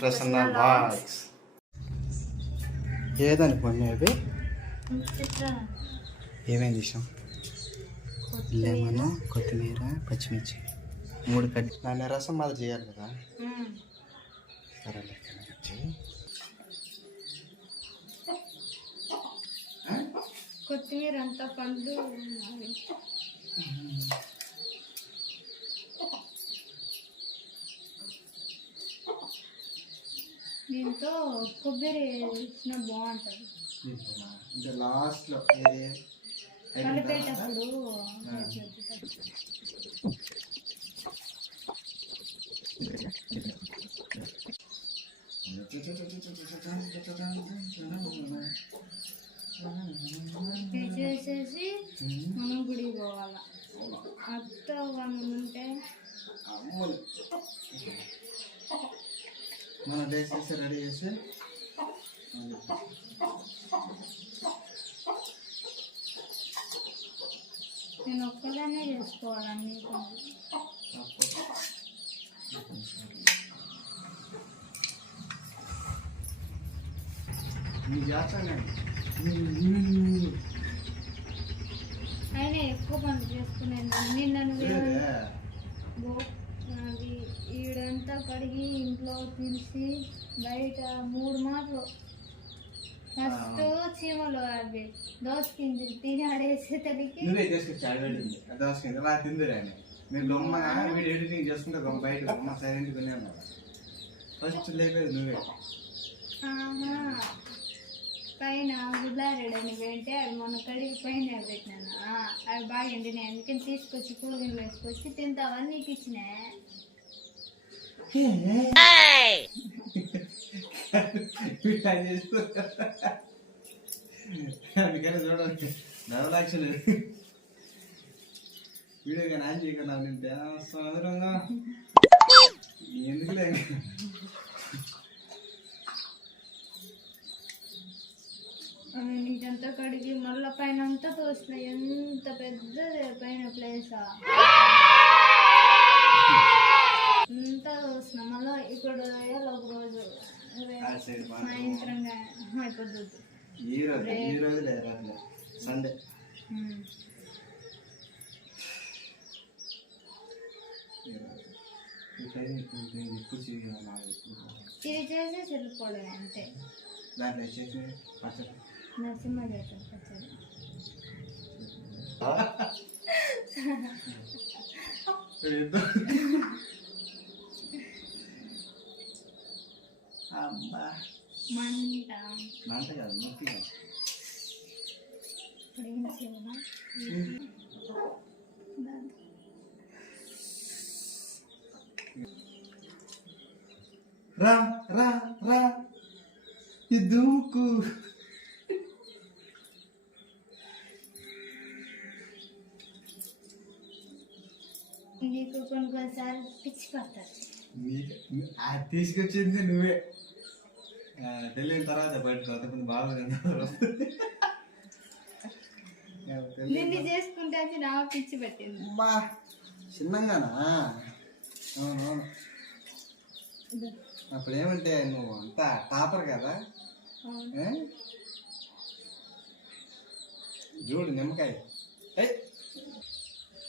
Prasanna box. ఏదని కొన్ని అవి ఏమేమి తీసాం లెమన్ కొత్తిమీర పచ్చిమిర్చి. మూడు కట్ దాని రసం మాది చేయాలి కదా? సరే కొత్తిమీర అంతా పండు. దీంతో కొబ్బరి వేసిన బాగుంటుంది. అంటే లాస్ట్లో ఏది? కలిపేటప్పుడు ఇది చేసేసి మనం గుడికి పోవాలా. అత్త వన్ ఉంటే మనం చేసేసి రెడీ చేసి నేను ఒక్కదానే చేసుకోవాలి అన్ని పనులు నీ చేస్తానండి అయినా ఎక్కువ పనులు చేసుకునేది నిన్న నువ్వు ఈడంతా కడిగి ఇంట్లో తీసి బయట మూడు మాటలు. ఫస్ట్ చీమలు అవి. దోస గింజలు తిని ఆడేసేసరికి నువ్వే చేసుకొచ్చి ఆడబెట్టింది దోసకి రా తిందిరా అని. మీరు గమ్మగా వీడియో ఎడిటింగ్ చేసుకుంటే గమ్మ బయట గమ్మ సైలెంట్ కొనే ఫస్ట్ లేపేది నువ్వే. ఆహా. పైన గుడ్లారెడని పెడితే అవి మొన్న కడిగి పైన పెట్టినాను. అవి బాగా ఎండినాయి అందుకని తీసుకొచ్చి కూరగాయలు వేసుకొచ్చి తింటావని నీకు అందుకని చూడండి డబల్ యాక్షన్ వీడియో కానీ ఆన్ చేయకుండా నింటే సదరంగా ఎందుకులే అవి కడిగి మళ్ళీ పైన అంతా తోసిన ఎంత పెద్దది పైన ప్లేసా అంతా తోసిన మళ్ళీ ఇప్పుడు వేయాలి ఒక రోజు. సాయంత్రంగా. అయిపోద్ది ఈ రోజు ఈ రోజు లేదు సండే ఉమ్. ఎక్కువ చేయాలి ఇది చేసేసి వెళ్ళిపోవడమే అంతే. దాంట్లో చేసి పచ్చడి. నరసింహ పచ్చడి. అమ్మా మంట మంట కాదు నీకు కొన్ని కొన్నిసార్లు పిచ్చి పడుతుంది నీకు అది తీసుకొచ్చింది నువ్వే. తెలియని తర్వాత బయట కొంతమంది బాగా నిన్ను చేసుకుంటే అది నా పిచ్చి పెట్టింది. అమ్మా చిన్నగానా? అవునవును. అప్పుడు ఏమంటే నువ్వు అంతా టాపర్ కదా. ఏ? చూడు నిమ్మకాయ. ఏయ్.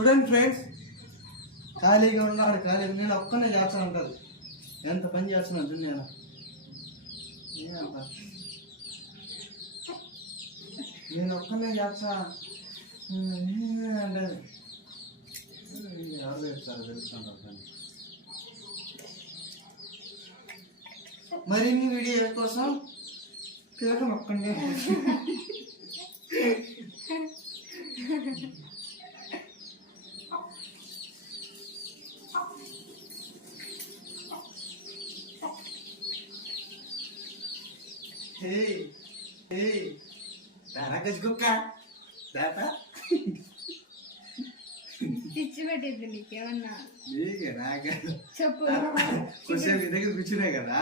చూడండి ఫ్రెండ్స్ ఖాళీగా ఉన్నాడు ఖాళీగా నేను ఒక్కనే చేస్తాను అంటారు ఎంత పని చేస్తున్నాను దున్నేలా నేను. నేను ఒక్కనే చేస్తా. అంటే ఎవరు చెప్తారు తెలుసుకుంటారు కానీ. మరిన్ని వీడియోల కోసం? కేవలం ఒక్కనే కుక్క. దాపా పిచ్చి పెట్టింది నీకేమన్నా? నీకే నాకే. చెప్పు. కొంచెం నీ దగ్గర కూర్చునే కదా.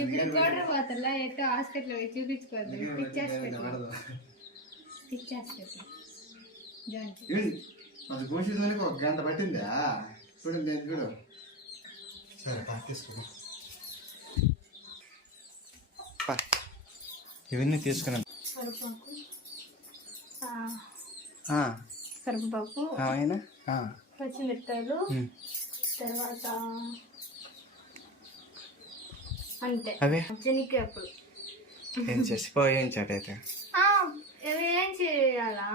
ఇప్పుడు గోడర పోతల్లా ఎట్టో హాస్పిటల్ పోయి చూపించుకోవద్దు. పిచ్చి హాస్పిటల్. పిచ్చి హాస్పిటల్. ఏంటి అది కోసేదానికి ఒక గంట పట్టిందా? చూడండి నేను చూడు. సరే తీసుకో. ఇవన్నీ తీసుకున్నాను కరివేపాకు ఆ, ఆ, కరివేపాకు అయినా? ఆ, పచ్చిమిరపకాయలు ఉమ్. తర్వాత అంతే. అవే? శనగకాయలు ఏం ఏం చేయాలా?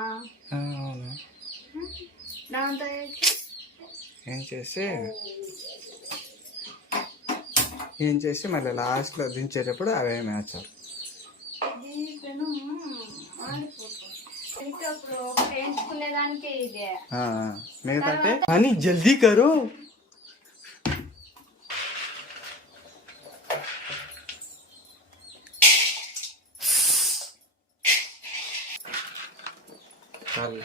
దాంతో? ఏం చేసి? ఏం చేసి మళ్ళీ లాస్ట్లో దించేటప్పుడు అవే మేచాలి. పెను ఇదే. మిగతా అని జల్దీ కరు. చాలే.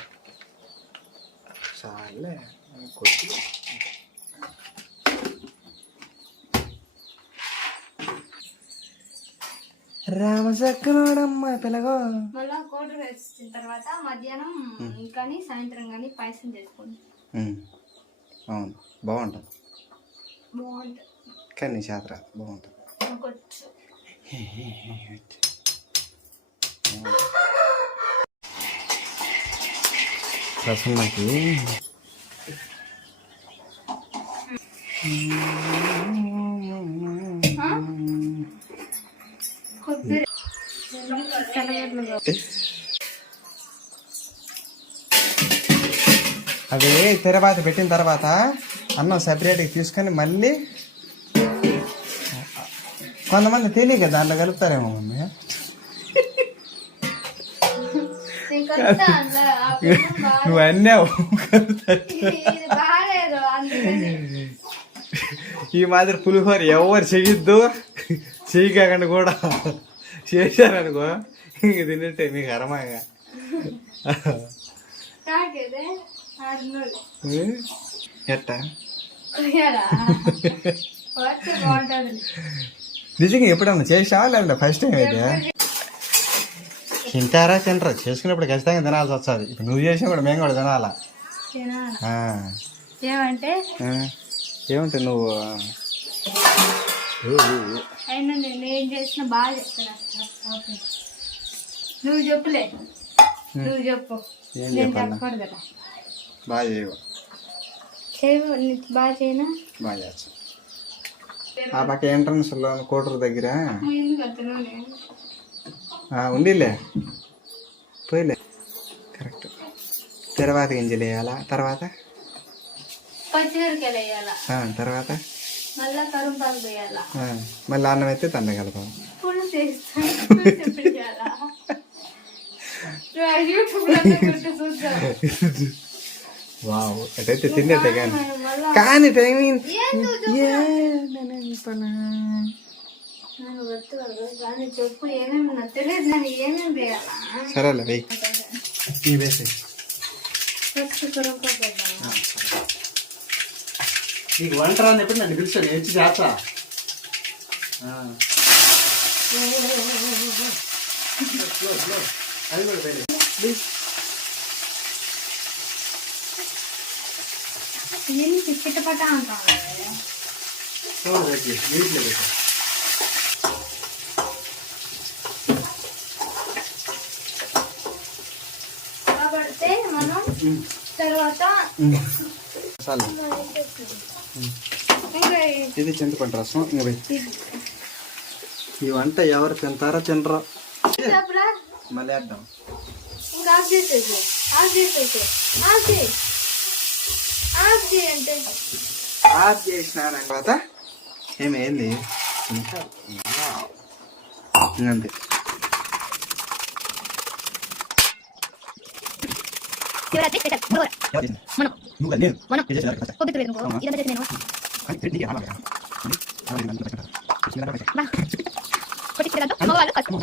చాలే. రామచక్కనోడమ్మ పిల్లగో మళ్ళా కోటర్ వేసిన తర్వాత మధ్యాహ్నం కానీ సాయంత్రం కానీ పాయసం చేసుకోండి. అవును. బాగుంటుంది. బాగుంటుంది. కానీ శాస్త్ర బాగుంటుంది. ఇంకొచ్చు. అవి తెరవాత పెట్టిన తర్వాత అన్నం సపరేట్గా తీసుకొని మళ్ళీ కొంతమంది తెలియక దాంట్లో కలుపుతారేమో మమ్మీ. నువ్వు అన్నావు ఈ మాదిరి పులిహోర ఎవరు చెయ్యొద్దు చెయ్యకాకుండా కూడా. చేశారనుకో. ఇంక తిన్నట్టే మీకు అరమాగా ఎట్టా నిజంగా ఎప్పుడన్నా చేసావా లేదంటే ఫస్ట్ టైం అయితే తింటారా తింటారా చేసుకున్నప్పుడు ఖచ్చితంగా తినాల్సి వస్తుంది ఇప్పుడు నువ్వు చేసినా కూడా మేము కూడా తినాలా ఏమంటే. ఏమంటే నువ్వు నేను చేసినా బాగా చెప్తాను నువ్వు చెప్పులే. నువ్వు చెప్పు. నేను చెప్పాలా చెప్పకూడదు కదా బాగా చేయవు బాగా చేయనా? బాగా ఆ పక్క ఎంట్రన్స్లో కోటరు దగ్గర. ఉండిలే. పోయిలే. కరెక్ట్. తర్వాత గింజలు వేయాలా? తర్వాత? తర్వాత? మళ్ళా అన్నం అయితే తండ కలపాలి పులుసు వేస్తాను పులుసు ఎప్పుడు చేయాలా యూట్యూబ్లో కొట్టి చూద్దాం వావ్ అటైతే కానీ. కానీ టైమింగ్ సరేలే వెయ్యి ఈ వేసి నీకు వంట రాని చెప్పి నన్ను పిలిచాడు ఏడ్చి చేస్తా అది కూడా వేరే ఏంటి చిట్టపట అంటాను చూడు పెట్టి నీటిలో పెట్టు. కాబట్టి మనం తర్వాత చాలు ఇంకా ఇది చింతపండు రసం ఇంకా వెయ్యి ఇది. ఈ వంట ఎవరు తింటారో తినరో. మళ్ళీ వేద్దాం ఇంకా ఆఫ్ చేసేది ఆఫ్ చేసేది ఆఫ్ చేయి ఆఫ్ చేయి అంటే ఆఫ్ చేసిన తర్వాత ఏమైంది ఇంకా అంతే మనం మనం కొబ్బరి లేదు అవునా? ఇదంతా చేసి నేను బా కొట్టించగలదు మగవాళ్ళు కష్టం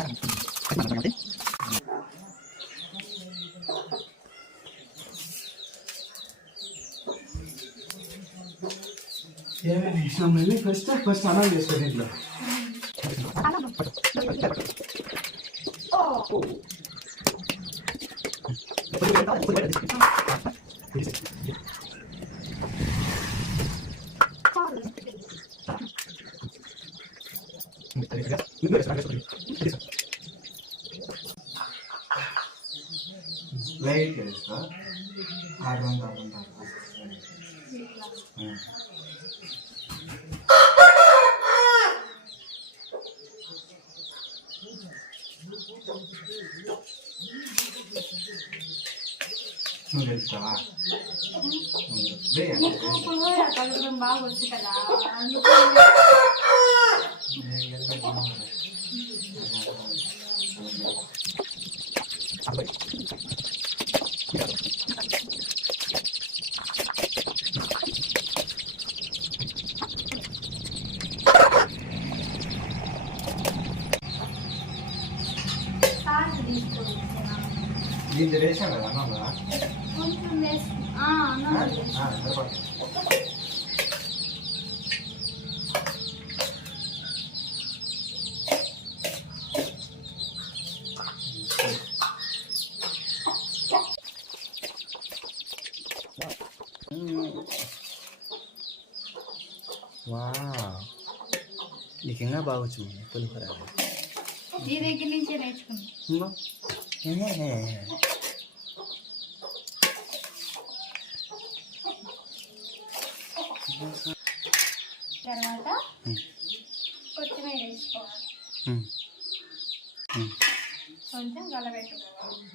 ఏమైనా ఫస్ట్ ఫస్ట్ అన్నం చేసుకోండి ఇంట్లో లైట్ వేస్తా ఆరు వందలు ఆరు వందలు నువ్వు వెళ్తావా పులిహోర కలపడం బాగా వచ్చు కదా అందుకు సాల్ట్ తీసుకోవచ్చు దీంట్లో వేసాం కదా కదా కొంచెం వేసి ఆ, అన్నం. వా నీకు ఇంకా బాగా వచ్చింది పులిహోర. నీ దగ్గర నుంచే నేర్చుకున్నా. తర్వాత కొత్తిమీర వేసుకోవాలి. కొంచెం కలబెట్టుకోవాలి.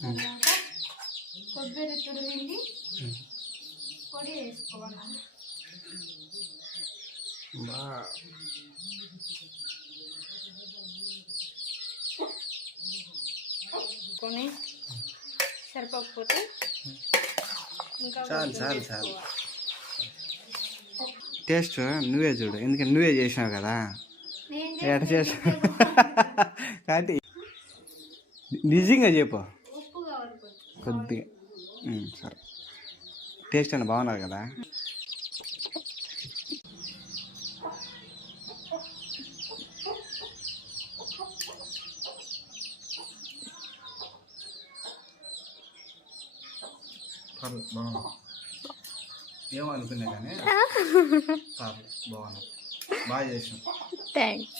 తర్వాత కొబ్బరి తురిమింది. పొడి వేసుకోవాలి? కొని సరిపోకపోతే ఇంకా చాలు చాలు చాలు. టేస్ట్ నువ్వే చూడు ఎందుకంటే నువ్వే చేసినావు కదా. ఎట చేసావు కాబట్టి నిజంగా చెప్పు. కొద్దిగా. సరే. టేస్ట్ అని బాగున్నారు కదా? ఏమో అనుకున్నా కానీ. బాగున్నా బాగా చేసినావు థ్యాంక్స్